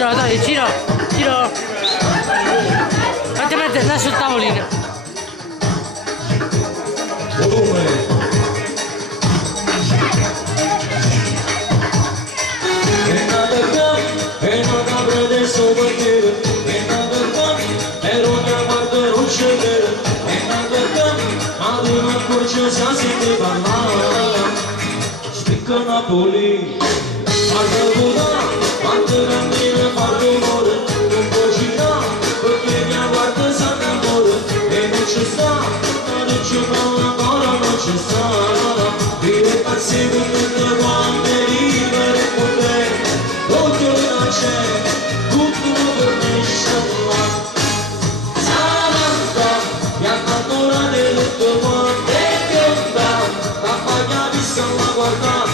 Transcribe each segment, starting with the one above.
Giro, dai, giro, giro. Praticamente là sul tavolino. Napoli, Marta Buda, Marta Randina, Marta Mora, Kumbhashina, perché mi guarda sana amore, e non ci sta, non ci va ancora, non ci sta, dire pazzi di tutte quante libere con te, occhio che non c'è, tutto per me inshallah, Samantha, mi ha ancora nelle tue guante, che onda, la paglia mi sta guardando.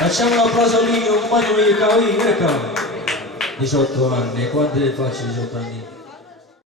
Facciamo un applauso a Lino, un compagno di Cavini, ecco. 18 anni, quanto ne faccio 18 anni?